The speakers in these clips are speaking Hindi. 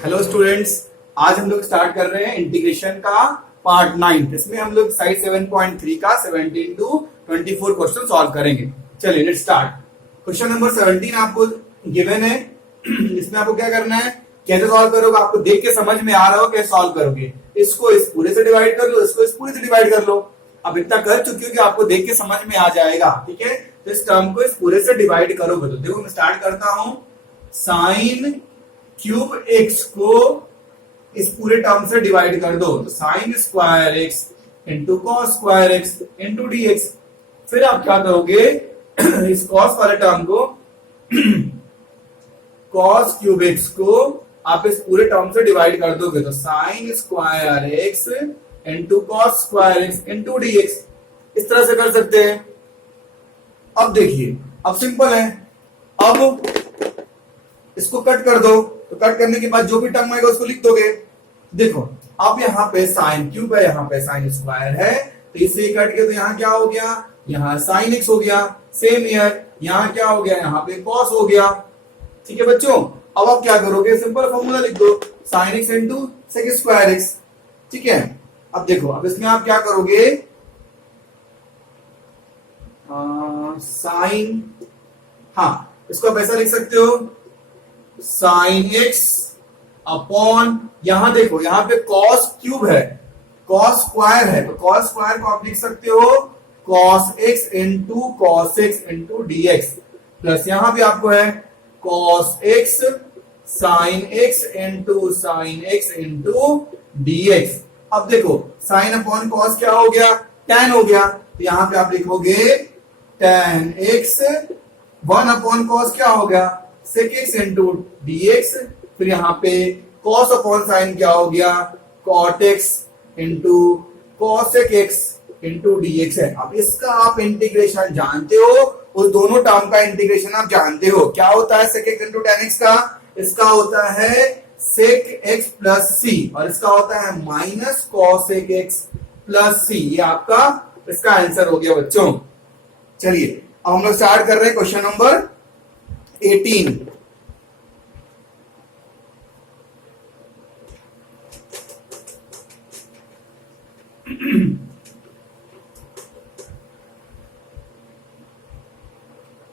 हेलो स्टूडेंट्स, आज हम लोग स्टार्ट कर रहे हैं इंटीग्रेशन का पार्ट 9। इसमें हम लोग साइड 7.3 का 17 टू 24 क्वेश्चन सॉल्व करेंगे। चलिए लेट्स स्टार्ट। क्वेश्चन नंबर 17 आपको गिवन है। इसमें आपको क्या करना है, कैसे सॉल्व करोगे, आपको देख के समझ में आ रहा हो कैसे सॉल्व करोगे। इसको इस पूरे से डिवाइड कर लो, इसको इस पूरे से डिवाइड कर लो। अब इतना कर चुकी हो कि आपको देख के समझ में आ जाएगा। ठीक है, तो इस टर्म को इस पूरे से डिवाइड करोगे। तो देखो मैं स्टार्ट करता हूं। साइन क्यूब एक्स को इस पूरे टर्म से डिवाइड कर दो, तो sign square x into cos square x into d x. फिर आप क्या करोगे, इस कॉस वाले टर्म को कॉस क्यूब एक्स को आप इस पूरे टर्म से डिवाइड कर दोगे, तो sign square x into cos square x into d x. इस तरह से कर सकते हैं। अब देखिए, अब सिंपल है। अब इसको कट कर दो, तो कट करने के बाद जो भी टर्म आएगा उसको लिख दोगे। देखो अब यहाँ पे साइन क्यूब है, यहाँ पे साइन स्क्वायर है, तो इसे कट के तो यहाँ क्या हो गया, यहाँ साइन एक्स हो गया। सेम ईयर यहाँ क्या हो गया, यहाँ पे कॉस हो गया। ठीक है बच्चों, अब आप क्या करोगे, सिंपल फॉर्मूला लिख दो, sine x into sec square x. ठीक है, अब देखो, अब इसमें आप क्या करोगे, साइन, हाँ इसको आप ऐसा लिख सकते हो, साइन एक्स अपॉन, यहां देखो यहाँ पे कॉस क्यूब है, कॉस स्क्वायर है, तो कॉस स्क्वायर को आप लिख सकते हो cos x into cos x into d x, plus यहां भी आपको है cos x sign x into sine x into d x. अब देखो साइन अपॉन कॉस क्या हो गया, tan हो गया, तो यहां पे आप लिखोगे tan x, one upon cos क्या हो गया, sec x into d x. फिर यहाँ पे कॉस अपॉन साइन क्या हो गया, cot x into cosec x into d x है। अब इसका आप इंटीग्रेशन जानते हो, उस दोनों टर्म का इंटीग्रेशन आप जानते हो। क्या होता है sec x into tan x का, इसका होता है सेक एक्स प्लस सी, और इसका होता है माइनस कॉसेक एक्स प्लस सी। ये आपका इसका आंसर हो गया बच्चों। चलिए अब हम लोग स्टार्ट कर रहे हैं क्वेश्चन नंबर 18।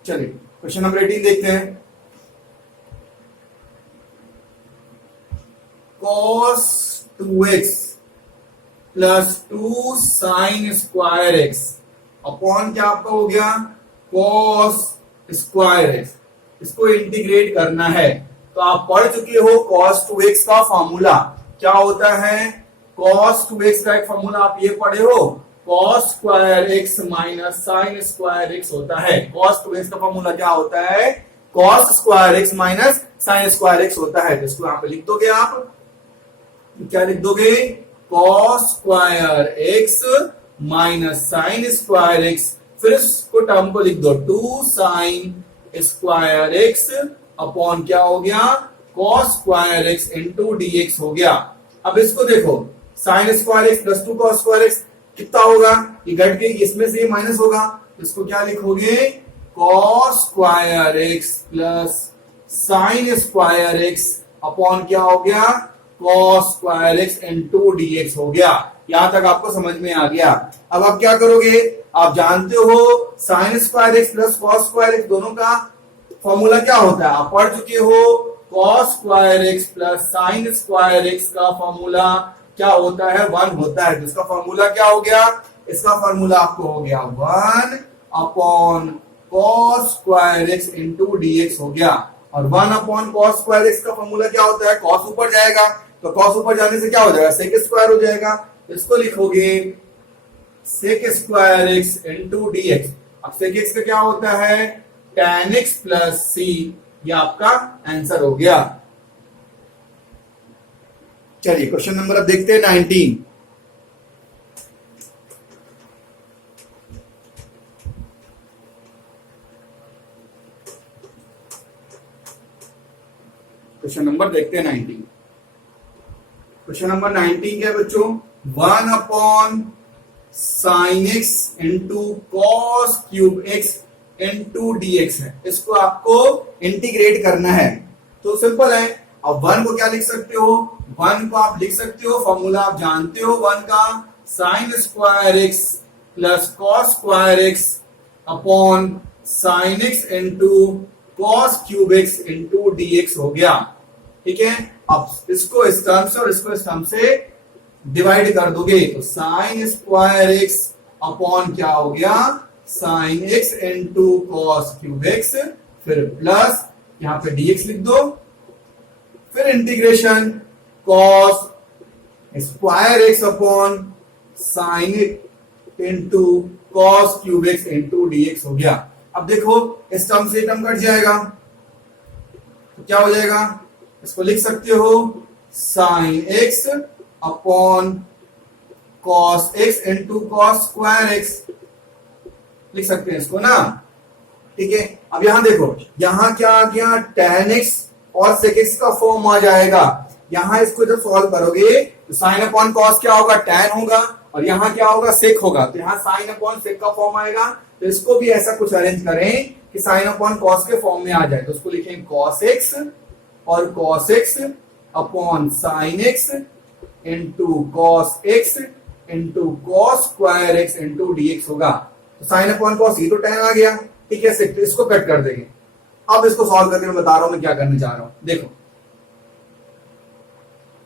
चलिए क्वेश्चन नंबर 18 देखते हैं। cos 2x plus 2 sign square x upon क्या आपका हो गया, cos स्क्वायर एक्स। इसको इंटीग्रेट करना है, तो आप पढ़ चुके हो cos 2x का फॉर्मूला क्या होता है। cos 2x का एक फॉर्मूला आप ये पढ़े हो, cos square x minus sign square x होता है। cos 2x का फॉर्मूला क्या होता है, cos square x minus sign square x होता है। तो इसको यहाँ पे लिख दोगे, आप क्या लिख दोगे, cos square x minus sign square x. फिर इसको टर्म को लिख दो, 2 साइन स्क्वायर एक्स अपॉन क्या हो गया, cos square x into d x हो गया। अब इसको देखो, sign square x plus 2 cos square x कितना होगा, ये घट के इसमें से ये माइनस होगा, इसको क्या लिखोगे, cos square x plus sign square x upon क्या हो गया, cos square x into d x हो गया। यहां तक आपको समझ में आ गया। अब आप क्या करोगे, आप जानते हो sign square x plus cos square x दोनों का फॉर्मूला क्या होता है, आप पढ़ चुके हो। Cos square x plus sign square x का फॉर्मूला क्या होता है, 1 होता है। जिसका फॉर्मूला क्या हो गया, इसका फॉर्मूला आपको हो गया 1 upon cos square x into d x हो गया। और 1 अपॉन कॉस स्क्वायर एक्स का फॉर्मूला क्या होता है, कॉस ऊपर जाएगा, तो कॉस ऊपर जाने से क्या हो जाएगा, सेक स्क्वायर हो जाएगा। इसको लिखोगे sec square x into d x. अब सेक एक्स का क्या होता है, tan एक्स प्लस सी। ये आपका आंसर हो गया। चलिए क्वेश्चन नंबर अब देखते हैं 19। क्वेश्चन नंबर देखते हैं 19। क्वेश्चन नंबर 19 क्या है बच्चों, 1 upon sine x into cos cube x into dx है, इसको आपको इंटीग्रेट करना है। तो सिंपल है, अब 1 को क्या लिख सकते हो, 1 को आप लिख सकते हो, फॉर्मूला आप जानते हो 1 का, sine square x plus cos square x upon sine x into cos cube x into d x हो गया। ठीक है, अब इसको इस टर्म से और इसको इस टर्म से डिवाइड कर दोगे तो साइन स्क्वायर एक्स अपॉन क्या हो गया, sine x into cos cube x, फिर प्लस यहां पे डीएक्स लिख दो, फिर integration cos square x upon sine into cos cube x into d x हो गया। अब देखो इस टर्म से टर्म कट जाएगा तो क्या हो जाएगा, इसको लिख सकते हो sine x upon cos x into cos square x, लिख सकते हैं इसको ना। ठीक है, अब यहां देखो, यहां क्या आ गया, tan x और sec x का फॉर्म आ जाएगा। यहां इसको जब सॉल्व करोगे तो साइन अपॉन कॉस क्या होगा, tan होगा, और यहां क्या होगा, sec होगा, तो यहां साइन अपॉन sec का फॉर्म आएगा। तो इसको भी ऐसा कुछ अरेंज करें कि साइन अपॉन कॉस के फॉर्म में आ जाए, तो उसको लिखेंगे cos x और cos x upon sine x into cos x into cos square x into dx होगा। तो साइन अपॉन कॉस ये तो tan आ गया, ठीक है, तो इसको कट कर देंगे। अब इसको सॉल्व करके मैं बता रहा हूं मैं क्या करने जा रहा हूं, देखो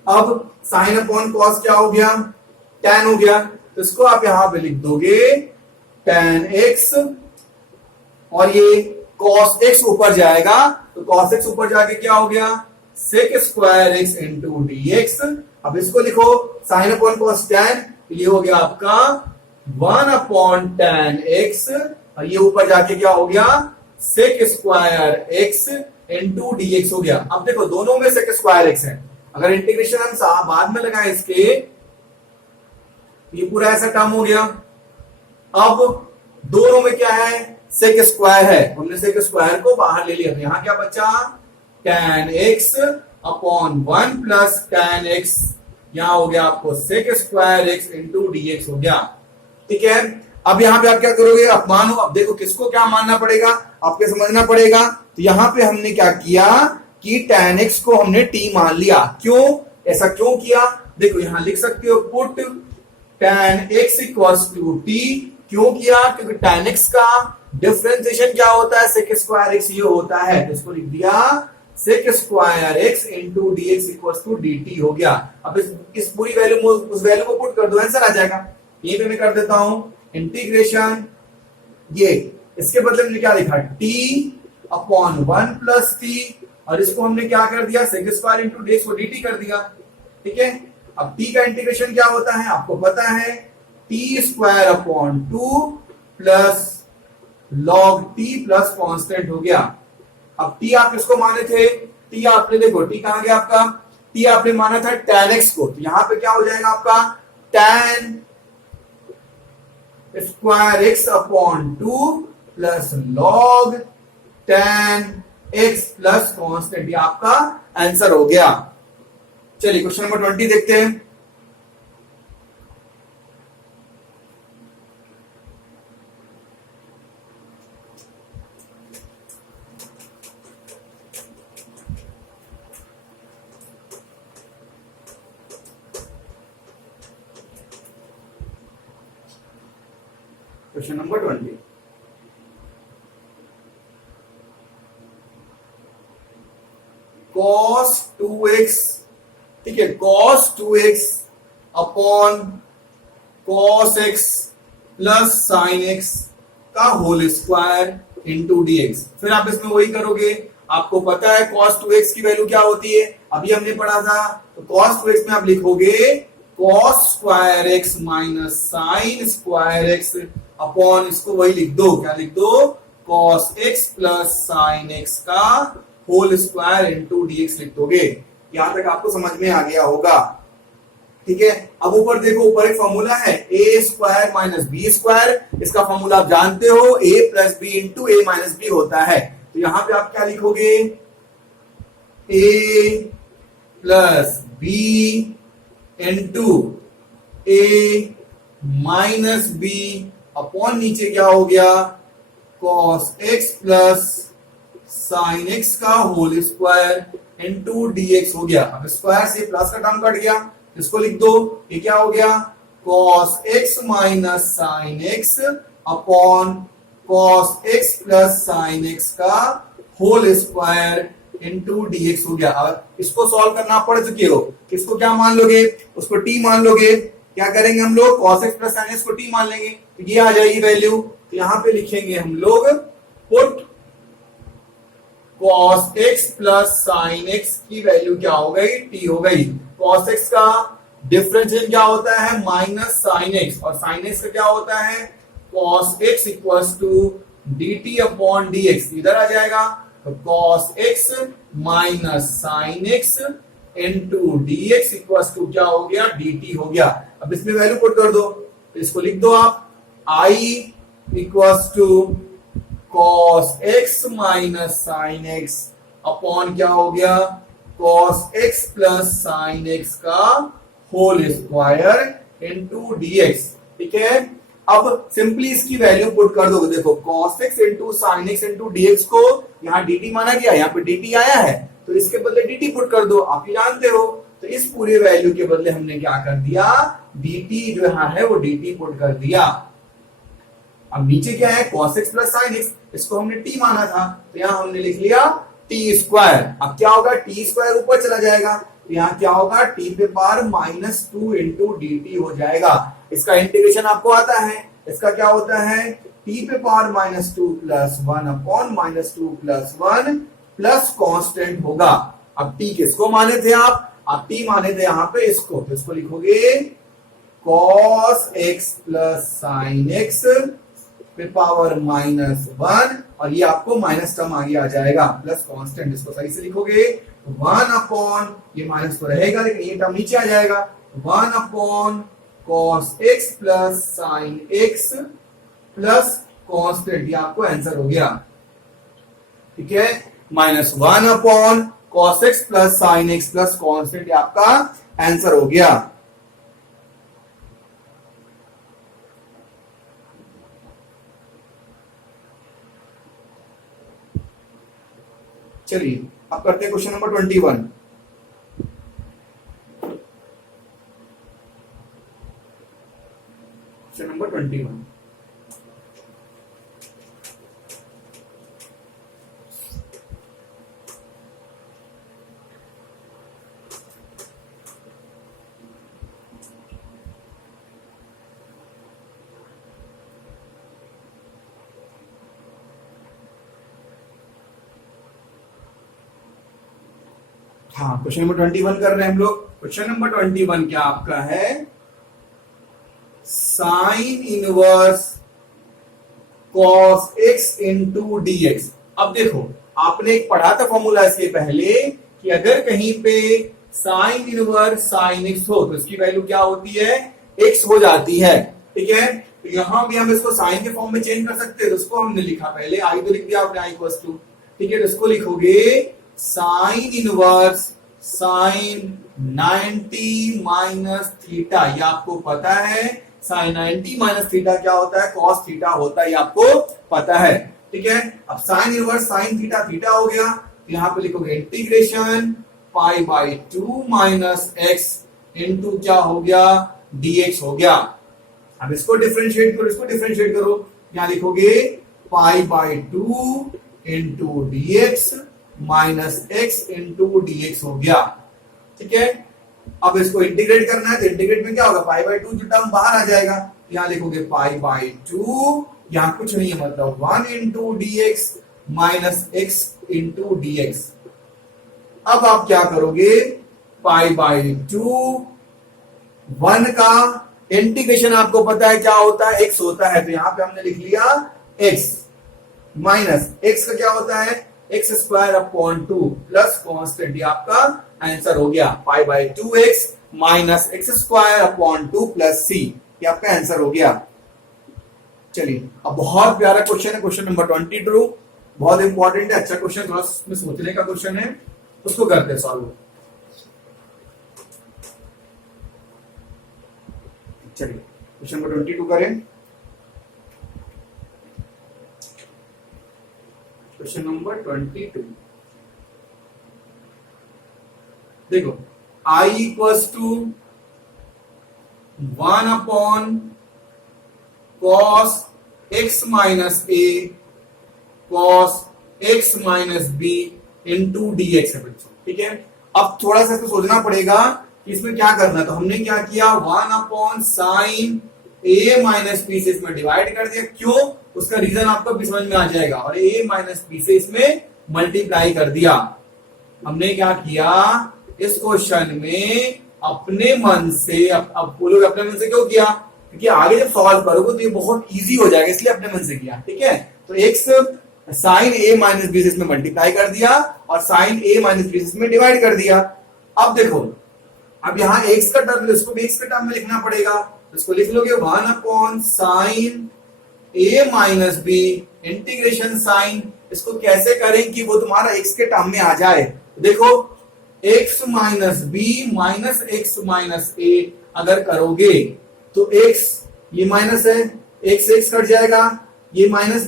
अब साइन अपॉन कॉस क्या हो गया, tan हो गया, तो इसको आप यहां पे लिख दोगे tan x, और ये cos x ऊपर जाएगा तो cos x ऊपर जाके क्या हो गया, sec square x into dx। अब इसको लिखो साइन अपॉन कॉस tan, ये हो गया आपका 1 अपॉन tan x, और ये ऊपर जाके क्या हो गया, sec square x into dx हो गया। अब देखो दोनों में sec स्क्वायर x है, अगर इंटीग्रेशन हम बाद में लगाए इसके, ये पूरा ऐसा टर्म हो गया। अब दोनों में क्या है, sec स्क्वायर है, हमने sec स्क्वायर को बाहर ले लिया, तो यहां क्या बचा, tan x upon 1 plus tan x, यहां हो गया आपको sec square x into dx हो गया। ठीक है, अब यहां पे आप क्या करोगे, आप मानो, अब देखो किसको क्या मानना पड़ेगा, आपको समझना पड़ेगा। तो यहां पे हमने क्या किया कि tan x को हमने t मान लिया। क्यों, ऐसा क्यों किया, देखो यहां लिख सकते हो put tan x equals to t। क्यों किया, क्योंकि tan x का डिफरेंशिएशन क्या होता है, sec स्क्वायर x ये होता है, तो इसको लिख दिया sec square x into dx equals to dt हो गया। अब इस पूरी वैल्यू उस वैल्यू को पुट कर दो, आंसर आ जाएगा। ये पे मैं कर देता हूं इंटीग्रेशन, ये इसके बदले में क्या लिखा, t अपॉन 1 प्लस t, और इसको हमने क्या कर दिया, sec स्क्वायर इंटू dx को dt कर दिया। ठीक है, अब t का इंटीग्रेशन क्या होता है आपको पता है, t square upon 2 plus log t plus constant हो गया। अब t आप इसको माने थे, t आपने देखो t कहां गया आपका, t आपने माना था tan x को, तो यहां पे क्या हो जाएगा आपका tan square x upon 2 plus log tan x plus constant, ये आपका आंसर हो गया। चलिए क्वेश्चन नंबर 20 देखते हैं। क्वेश्चन नंबर 20, cos 2x, ठीक है, cos 2x upon cos x प्लस sin x का होल स्क्वायर इंटू dx। फिर आप इसमें वही करोगे, आपको पता है cos 2x की वैल्यू क्या होती है, अभी हमने पढ़ा था। तो cos 2x में आप लिखोगे cos square x minus sin square x upon, इसको वही लिख दो, क्या लिख दो, cos x प्लस sin x का होल स्क्वायर इंटू dx लिख दोगे। यहां तक आपको समझ में आ गया होगा। ठीक है, अब ऊपर देखो, ऊपर एक फॉर्मूला है a square minus B square, इसका फॉर्मूला आप जानते हो, a plus B into A minus B होता है। तो यहां पे आप क्या लिखोगे, a plus B into A minus B upon नीचे क्या हो गया, cos x प्लस sin x का होल स्क्वायर इंटू dx हो गया। अब स्क्वायर से प्लस का टर्म कट गया, इसको लिख दो, ये क्या हो गया cos x minus sine x upon cos x plus sine x का होल स्क्वायर इंटू dx हो गया। अब इसको सॉल्व करना पड़ चुके हो, इसको क्या मान लोगे, उसको t मान लोगे। क्या करेंगे हम लोग, cos x plus sine x को t मान लेंगे, तो ये आ जाएगी वैल्यू। तो यहां पे लिखेंगे हम लोग put cos x plus sine x की वैल्यू क्या हो गई, t हो गई। cos x का डिफरेंशियल क्या होता है, माइनस साइन x, और साइन x का क्या होता है cos x equals to dt upon dx, इधर आ जाएगा। तो cos x minus sine x into dx equals to क्या हो गया, dt हो गया। अब इसमें वैल्यू पुट कर दो, तो इसको लिख दो आप I equals to cos x minus sine x upon क्या हो गया cos x plus sine x का होल स्क्वायर इंटू dx। ठीक है, अब सिंपली इसकी वैल्यू पुट कर दो। देखो cos x into sine x into dx को यहाँ dt माना गया, यहाँ पे dt आया है, तो इसके बदले dt पुट कर दो, आप ही जानते हो। तो इस पूरे वैल्यू के बदले हमने क्या कर दिया, dt जो यहाँ है वो dt पुट कर दिया। अब नीचे क्या है cos x plus sine x, इसको हमने t माना था, तो यहाँ हमने लिख लिया t स्क्वायर। अब क्या होगा, t स्क्वायर ऊपर चला जाएगा, तो यहाँ क्या होगा t पे पावर माइनस 2 इंटू dt हो जाएगा। इसका इंटीग्रेशन आपको आता है, इसका क्या होता है t पे power minus 2 plus 1 upon minus 2 plus 1 plus constant होगा। अब t किसको माने थे आप t माने थे यहाँ पे इसको, तो इसको लिखोगे cos x plus sine x पे पावर माइनस 1, और ये आपको माइनस टर्म आगे आ जाएगा प्लस कांस्टेंट, इसको सही से लिखोगे 1 अपॉन, ये माइनस तो रहेगा लेकिन ये टर्म नीचे आ जाएगा, 1 upon cos x plus sine x plus constant, ये आपको आंसर हो गया। ठीक है, minus 1 upon cos x plus sine x plus constant, ये आपका आंसर हो गया। चलिए अब करते हैं क्वेश्चन नंबर 21। क्वेश्चन नंबर 21, हाँ क्वेश्चन नंबर 21 कर रहे हैं हम लोग। क्वेश्चन नंबर 21 क्या आपका है, sine inverse cos x into dx। अब देखो आपने एक पढ़ा था फॉर्मूला इसके पहले कि अगर कहीं पे साइन इनवर्स साइन x हो तो इसकी वैल्यू क्या होती है, x हो जाती है। ठीक है, तो यहां भी हम इसको साइन के फॉर्म में चेंज कर सकते हैं, तो उसको हमने लिखा पहले आई, तो लिख दिया आपने आई इक्वल्स टू। ठीक है, तो इसको लिखोगे sine inverse sine 90 minus theta, ये आपको पता है साइन 90 माइनस थीटा क्या होता है, कॉस थीटा होता है, ये आपको पता है। ठीक है, अब sine inverse sine theta theta हो गया, तो यहां पे लिखोगे integration pi by 2 minus x into क्या हो गया, dx हो गया। अब इसको डिफरेंशिएट करो, इसको डिफरेंशिएट करो, यहां लिखोगे pi by 2 into dx minus x into dx हो गया। ठीक है, अब इसको इंटीग्रेट करना है, तो इंटीग्रेट में क्या होगा, पाई बाई 2 जो टर्म बाहर आ जाएगा, यहां लिखोगे पाई बाई 2, यहां कुछ नहीं है मतलब 1 into dx minus x into dx। अब आप क्या करोगे, पाई बाई 2 1 का इंटीग्रेशन आपको पता है क्या होता है, x होता है, तो यहां पे हमने लिख लिया x माइनस x का क्या होता है, x square upon 2 plus constant, ये आपका आंसर हो गया। Pi by 2x minus x square upon 2 plus c, ये आपका आंसर हो गया। चलिए अब बहुत प्यारा क्वेश्चन है, क्वेश्चन नंबर 22, बहुत इंपॉर्टेंट है, अच्छा क्वेश्चन, थोड़ा इसमें सोचने का क्वेश्चन है, उसको करते हैं सॉल्व। चलिए क्वेश्चन नंबर 22 करें। क्वेश्चन नंबर 22, देखो I equals to 1/cos x minus a cos x minus b into d x है बच्चों, ठीक है। अब थोड़ा सा इसको सोचना पड़ेगा कि इसमें क्या करना है। तो हमने क्या किया, 1/sin a माइनस बी से इसमें डिवाइड कर दिया। क्यों, उसका रीजन आपको भी समझ में आ जाएगा। और a माइनस बी से इसमें मल्टीप्लाई कर दिया। हमने क्या किया इस क्वेश्चन में अपने मन से, अब बोलोगे अपने मन से क्यों किया, क्योंकि आगे जब सॉल्व करोगे तो ये बहुत इजी हो जाएगा, इसलिए अपने मन से किया, ठीक है। तो एक्स साइन ए माइनस बी से इसमें मल्टीप्लाई कर दिया और साइन ए माइनस बी से इसमें डिवाइड कर दिया। अब देखो, अब यहां एक्स का टर्म, इसको भी एक्स के टर्म में लिखना पड़ेगा। इसको लिख लोगे 1/sin a minus B integration sine. इसको कैसे करें कि वो तुम्हारा एक्स के टर्म में आ जाए। देखो x minus b minus x minus a अगर करोगे तो x, ये माइनस है, x x कट जाएगा, ये माइनस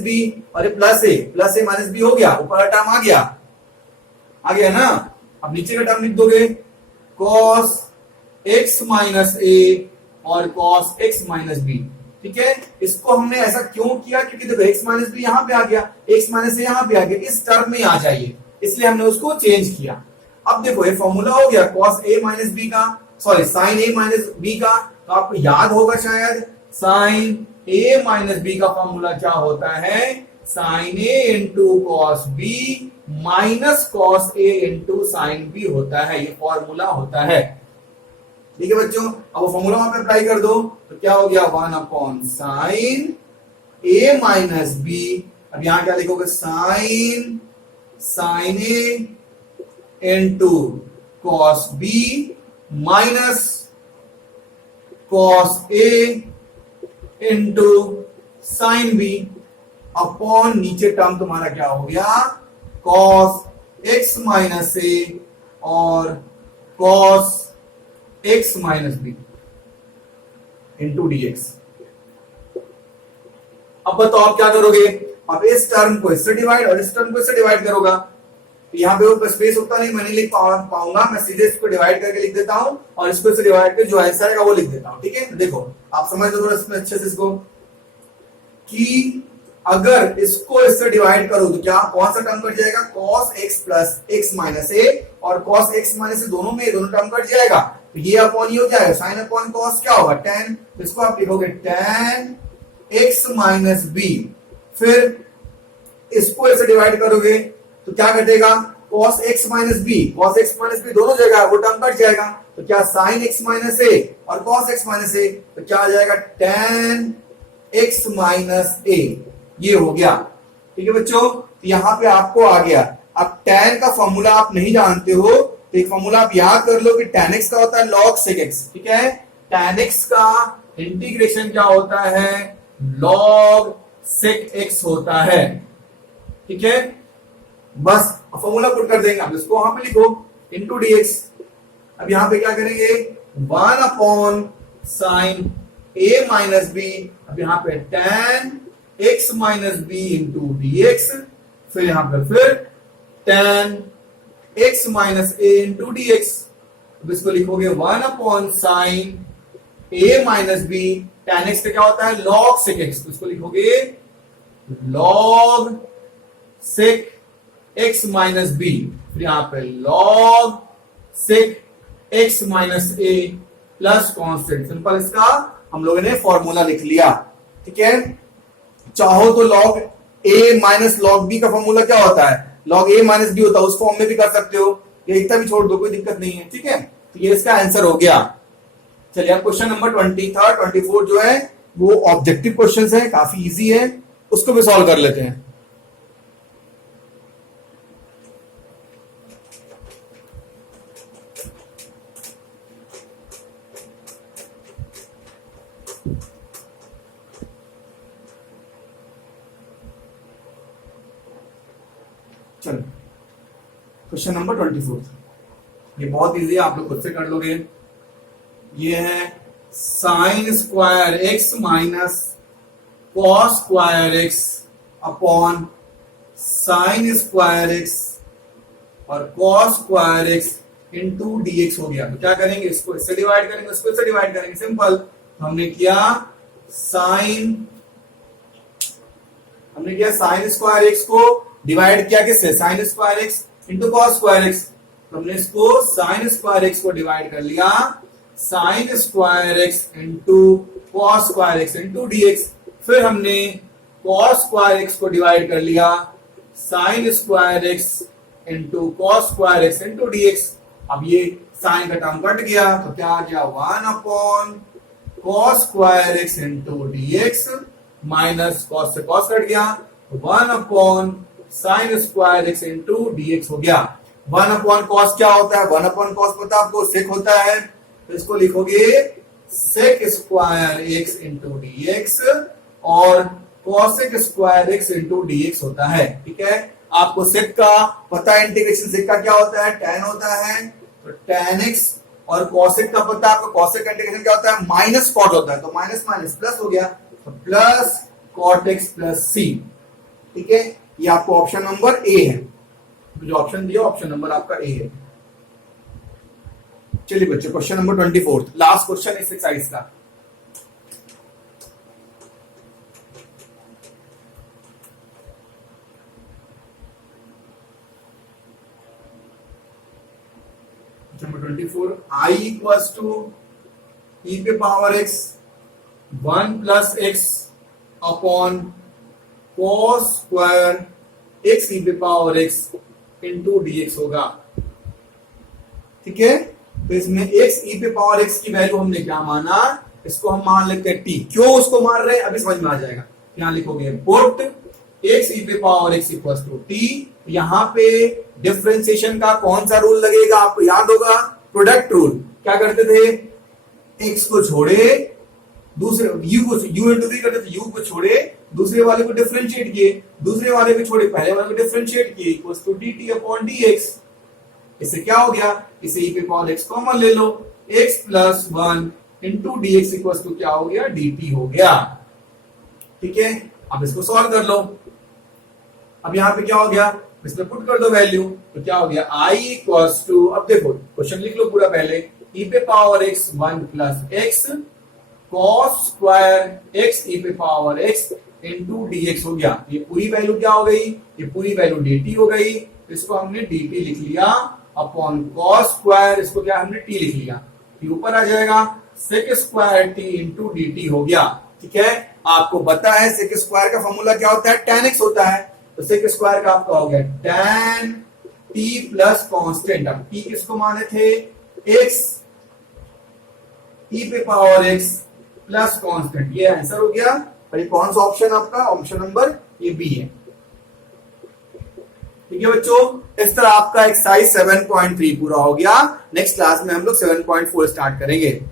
बी और ये प्लस ए माइनस बी हो गया, ऊपर का टर्म आ गया ना। अब नीचे का टर्म लिख दोगे cos x माइनस ए और cos x माइनस बी, ठीक है। इसको हमने ऐसा क्यों किया, क्योंकि देखो x माइनस बी यहां पे आ गया, x माइनस ए यहां पे आ गया, इस टर्म में आ जाइए, इसलिए हमने उसको चेंज किया। अब देखो ये फॉर्मूला हो गया cos a माइनस बी का, sorry sin a minus B का। तो आपको याद होगा शायद sin a माइनस बी का फॉर्मूला क्या होता है, sin a into cos B minus cos a into sine B होता है, ये फॉर्मूला होता है, ठीक है बच्चों। अब वो फॉर्मूला वहां पे अप्लाई कर दो तो क्या हो गया 1/sin a माइनस बी। अब यहां क्या लिखोगे sin a into cos B minus cos A into sine B upon नीचे टर्म तुम्हारा क्या हो गया कॉस एक्स माइनस ए और cos x minus B into d x. अब बताओ आप क्या करोगे, अब इस टर्म को इससे डिवाइड और इस टर्म को इससे डिवाइड करोगा। यहाँ पे वो स्पेस होता नहीं, मैं नहीं लिख पाऊंगा, मैं सीधे इसको डिवाइड करके लिख देता हूं और इसको इससे डिवाइड करके जो आंसर आएगा वो लिख देता हूं, ठीक है। देखो आप समझ लो थोड़ा इसमें अच्छे से इसको, कि अगर इसको इससे डिवाइड करो तो क्या कौन सा टर्म कट जाएगा, cos x plus x minus ए और cos x माइनस ए दोनों में दोनों टर्म कट जाएगा। तो ये अपॉन ये हो जाएगा, साइन अपॉन कॉस क्या होगा tan, तो इसको आप लिखोगे tan x माइनस बी। फिर इसको ऐसे डिवाइड करोगे तो क्या घटेगा cos x माइनस बी दोनों जगह वो टर्म कट जाएगा। तो क्या sin x माइनस ए और cos x माइनस ए, तो क्या आ जाएगा tan x माइनस ए, ये हो गया, ठीक है बच्चों। तो यहां पे आपको आ गया। अब tan का फॉर्मूला आप नहीं जानते हो तो एक फॉर्मूला आप याद कर लो कि tan x का होता है log sec x, ठीक है। tan x का इंटीग्रेशन क्या होता है, log sec x होता है, ठीक है। बस फॉर्मूला पुट कर देंगे, अब इसको वहां पे लिखो इंटू डीएक्स। अब यहां पे क्या करेंगे 1/sin a माइनस बी, अब यहां पे tan x minus B into d x, फिर यहां पे फिर tan x minus a into d x. अब इसको लिखोगे 1/sin a minus B, tan x का क्या होता है log sec x, तो इसको लिखोगे log sec x minus B, फिर यहां पे log sec x minus a plus constant. Simple इसका हम लोगों ने फॉर्मूला लिख लिया, ठीक है। चाहो तो log a minus log b का फॉर्मूला क्या होता है, log a माइनस b होता है, उस फॉर्म में भी कर सकते हो, या इतना भी छोड़ दो, कोई दिक्कत नहीं है, ठीक है। तो ये इसका आंसर हो गया। चलिए अब क्वेश्चन नंबर 23, 24 जो है वो ऑब्जेक्टिव क्वेश्चंस है, काफी इजी है, उसको भी सॉल्व कर लेते हैं। चलो क्वेश्चन नंबर 24, ये बहुत इजी है, आप लोग खुद से कर लोगे। ये है sine square x minus cos square x upon sine square x और cos square x into dx हो गया। तो क्या करेंगे, इसको इससे डिवाइड करेंगे, इसको इससे डिवाइड करेंगे, सिंपल। तो हमने किया साइन स्क्वायर एक्स को डिवाइड किया किससे, sine square x into cos square x. हमने इसको साइन स्क्वायर एक्स को डिवाइड कर लिया sine square x into cos square x into d x. फिर हमने कॉस स्क्वायर एक्स को डिवाइड कर लिया sine square x into cos square x into d x. अब ये साइन का टर्म कट गया तो क्या आ गया, 1 cos square x into d x minus cos से कॉस कट गया, 1 sine square x into d x हो गया। 1 कॉस क्या होता है, 1 कॉस पता आपको, सेक होता है। तो इसको लिखोगे sec square x into dx और cosec square x into dx होता है। ठीक है, आपको सेक का पता है, इंटीग्रेशन सेक का क्या होता है, tan होता है। तो tan x और कॉसेक का पता है आपको, कॉसेक का इंटीग्रेशन क्या होता है, माइनस कॉट होता है। तो माइनस माइनस प्लस हो गया, तो प्लस कॉट एक्स प्लस सी। ठीक है, ये आपको ऑप्शन नंबर ए है, जो ऑप्शन दिया ऑप्शन नंबर आपका ए है। चलिए बच्चों, क्वेश्चन नंबर 24, लास्ट क्वेश्चन इस एक्सरसाइज का। Number 24, i equals to e पे power x 1 plus x upon cos square x e पे पावर x इंटू dx होगा। ठीक है, तो इसमें x e पे पावर x की वैल्यू हमने क्या माना, इसको हम मान लेते हैं t। क्यों उसको मान रहे हैं अभी समझ में आ जाएगा। यहां लिखोगे पुट x e पे power x equals to t। यहां पे डिफरेंशिएशन का कौन सा रूल लगेगा आपको याद होगा, प्रोडक्ट रूल। क्या करते थे, x को छोड़े दूसरे u इंटू v करते थे, u को छोड़े दूसरे वाले को डिफरेंशिएट किए, दूसरे वाले को छोड़े पहले वाले को डिफरेंशिएट किए, equals to dt upon dx। इससे क्या हो गया, इसे e पे पावर x कॉमन ले लो, x plus 1 into dx equals to क्या हो गया, dt हो गया। ठीक है, अब इसको सॉल्व कर लो। अब यहां पे क्या हो गया, इसमें पुट कर दो वैल्यू, तो क्या हो गया, i इक्वल्स टू, अब देखो क्वेश्चन लिख लो पूरा पहले, e पे power x 1 plus x cos square x e पे पावर x इंटू dx हो गया। ये पूरी वैल्यू क्या हो गई, ये पूरी वैल्यू dt हो गई। इसको हमने dt लिख लिया अपॉन कॉस स्क्वायर, इसको क्या हमने t लिख लिया, t ऊपर आ जाएगा, sec square t into dt हो गया। ठीक है, आपको पता है सेक स्क्वायर का फॉर्मूला क्या होता है, tan x होता है। तो सेक स्क्वायर का आपका हो गया tan t प्लस कांस्टेंट। अब t किसको माने थे, x e पे पावर x प्लस कांस्टेंट, ये आंसर हो गया। और ये कौन सा ऑप्शन आपका, ऑप्शन नंबर ये बी है। ठीक है बच्चों, इस तरह आपका एक्सरसाइज 7.3 पूरा हो गया। नेक्स्ट क्लास में हम लोग 7.4 स्टार्ट करेंगे।